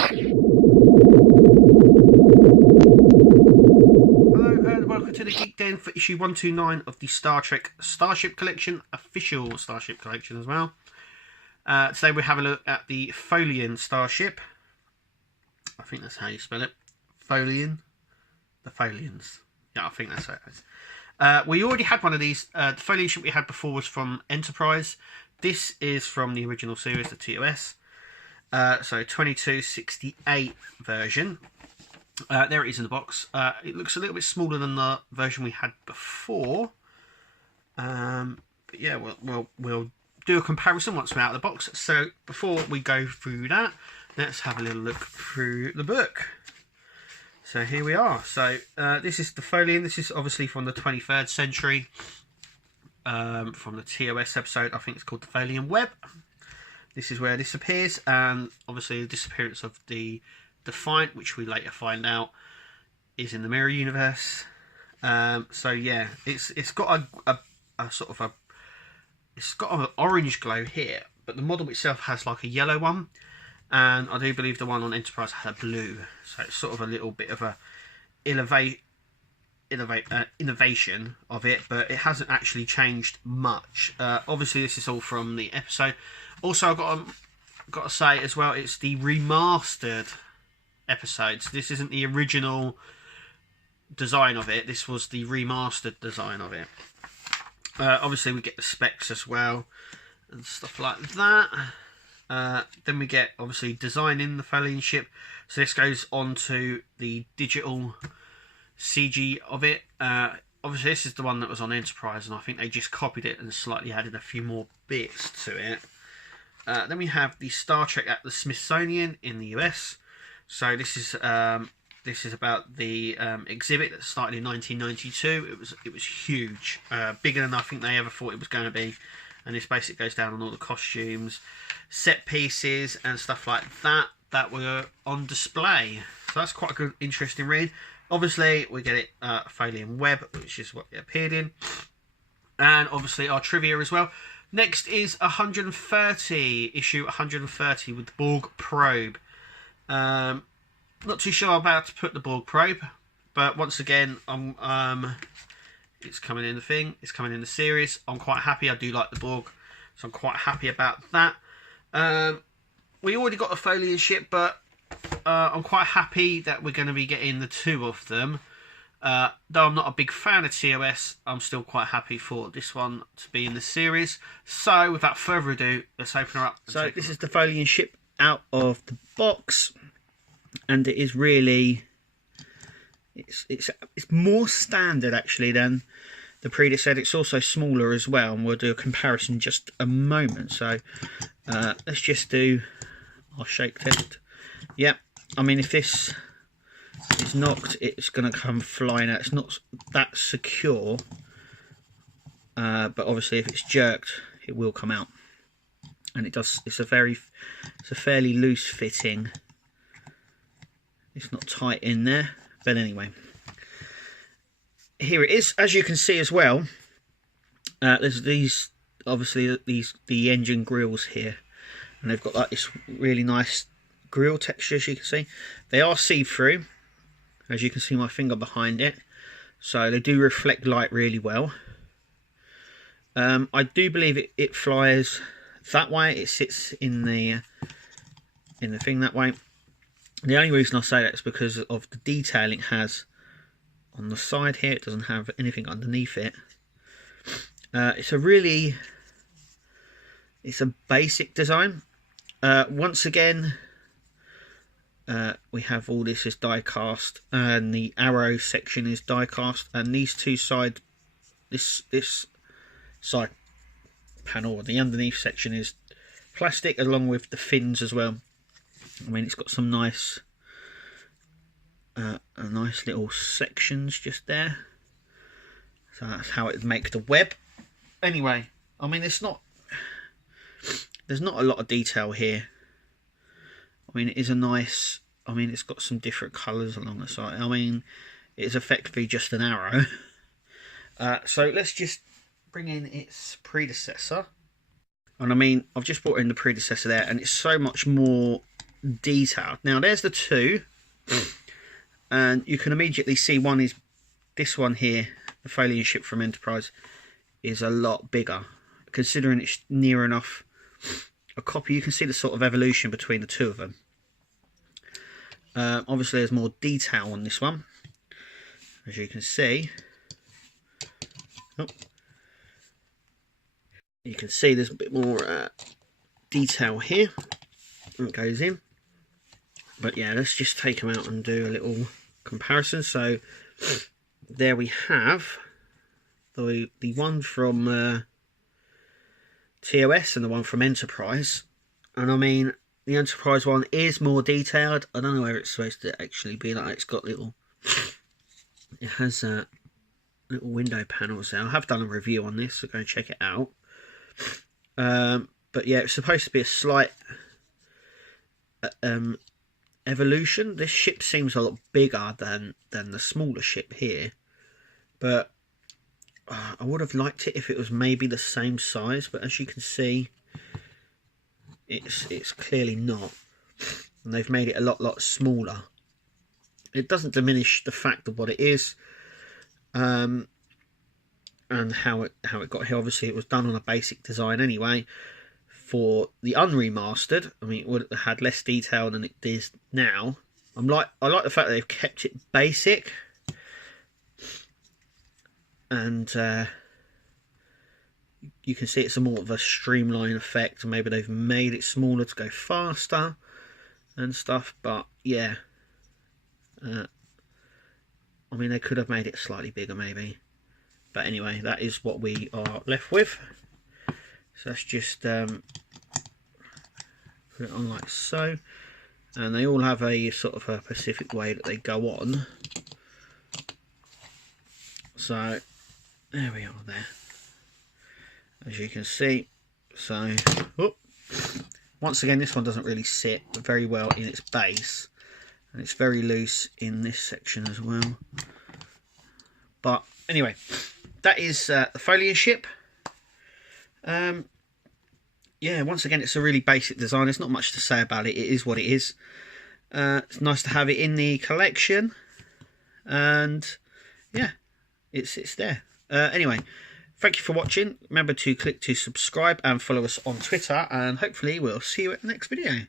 And welcome to the Geek Den for issue 129 of the Star Trek Starship Collection, official Starship Collection as well. Today we have a look at the Tholian Starship. I think that's how you spell it. Tholian. The Tholians. Yeah, I think that's how it is. We already had one of these. The Tholian ship we had before was from Enterprise. This is from the original series, the TOS. So 2268 version. There it is in the box. It looks a little bit smaller than the version we had before. But yeah, we'll do a comparison once we're out of the box. So before we go through that, let's have a little look through the book. So here we are. So this is the Tholian. This is obviously from the 23rd century. From the TOS episode, I think it's called the Tholian Web. This is where this appears, and obviously the disappearance of the Defiant, which we later find out is in the mirror universe. So yeah, it's got a sort of it's got an orange glow here, but the model itself has like a yellow one, and I do believe the one on Enterprise had a blue. So it's sort of a little bit of a innovation of it, but it hasn't actually changed much. Obviously, this is all from the episode. Also, I've got to say as well, it's the remastered episodes. This isn't the original design of it. This was the remastered design of it. Obviously, we get the specs as well and stuff like that. Then we get obviously designing the Tholian ship. So this goes on to the digital CG of it. Obviously, this is the one that was on Enterprise, and I think they just copied it and slightly added a few more bits to it. Then we have the Star Trek at the Smithsonian in the US. So this is about the exhibit that started in 1992. It was huge, bigger than I think they ever thought it was going to be. And this basically goes down on all the costumes, set pieces, and stuff like that were on display. So that's quite a good, interesting read. Obviously, we get it Tholian Web, which is what it appeared in, and obviously our trivia as well. Next is 130, issue 130 with the Borg probe. Not too sure about to put the Borg probe, but once again, it's coming in the thing. It's coming in the series. I'm quite happy. I do like the Borg, so I'm quite happy about that. We already got a Tholian ship, but I'm quite happy that we're going to be getting the two of them. Though I'm not a big fan of TOS, I'm still quite happy for this one to be in the series. So without further ado, let's open her up. So this is the Tholian ship out of the box, and it is really it's more standard actually than the predecessor. It's also smaller as well, and we'll do a comparison in just a moment. So let's just do our shake test. Yep, I mean, if this is knocked, it's going to come flying out. It's not that secure, but obviously if it's jerked, it will come out. And it does. It's a fairly loose fitting. It's not tight in there, but anyway, here it is. As you can see as well, there's the engine grills here, and they've got like this really nice grill texture. As you can see, they are see-through, as you can see my finger behind it, so they do reflect light really well. I do believe it flies that way. It sits in the thing that way. The only reason I say that is because of the detailing it has on the side here. It doesn't have anything underneath it. It's a basic design. Once again, we have all this is die cast, and the arrow section is die cast, and these two side, this side panel, the underneath section is plastic, along with the fins as well. I mean, it's got some nice little sections just there. So that's how it makes the web. Anyway, I mean, there's not a lot of detail here. I mean, it is a nice. I mean, it's got some different colours along the side. I mean, it is effectively just an arrow. So let's just bring in its predecessor. And I mean, I've just brought in the predecessor there, and it's so much more detailed. Now there's the two, and you can immediately see one is this one here, the Tholian ship from Enterprise, is a lot bigger. Considering it's near enough a copy, you can see the sort of evolution between the two of them. Obviously there's more detail on this one, as you can see. Oh. You can see there's a bit more detail here that goes in. But yeah, let's just take them out and do a little comparison. So there we have the one from TOS and the one from Enterprise. And I mean, the Enterprise one is more detailed. I don't know where it's supposed to actually be like. It's got little... It has little window panels there. I have done a review on this, so go and check it out. But yeah, it's supposed to be a slight evolution. This ship seems a lot bigger than the smaller ship here, but I would have liked it if it was maybe the same size. But as you can see, it's clearly not, and they've made it a lot smaller. It doesn't diminish the fact of what it is, and how it got here. Obviously, it was done on a basic design anyway. For the unremastered, I mean, it would have had less detail than it is now. I like the fact that they've kept it basic, and you can see it's a more of a streamline effect. Maybe they've made it smaller to go faster and stuff. But yeah, I mean, they could have made it slightly bigger maybe. But anyway, that is what we are left with. So let's just put it on like so. And they all have a sort of a specific way that they go on. So there we are there. As you can see. So once again, this one doesn't really sit very well in its base. And it's very loose in this section as well. But anyway, that is the Tholian ship. Yeah, once again, it's a really basic design. There's not much to say about it. It is what it is. It's nice to have it in the collection. And yeah, it's there. Anyway, thank you for watching. Remember to click to subscribe and follow us on Twitter. And hopefully we'll see you at the next video.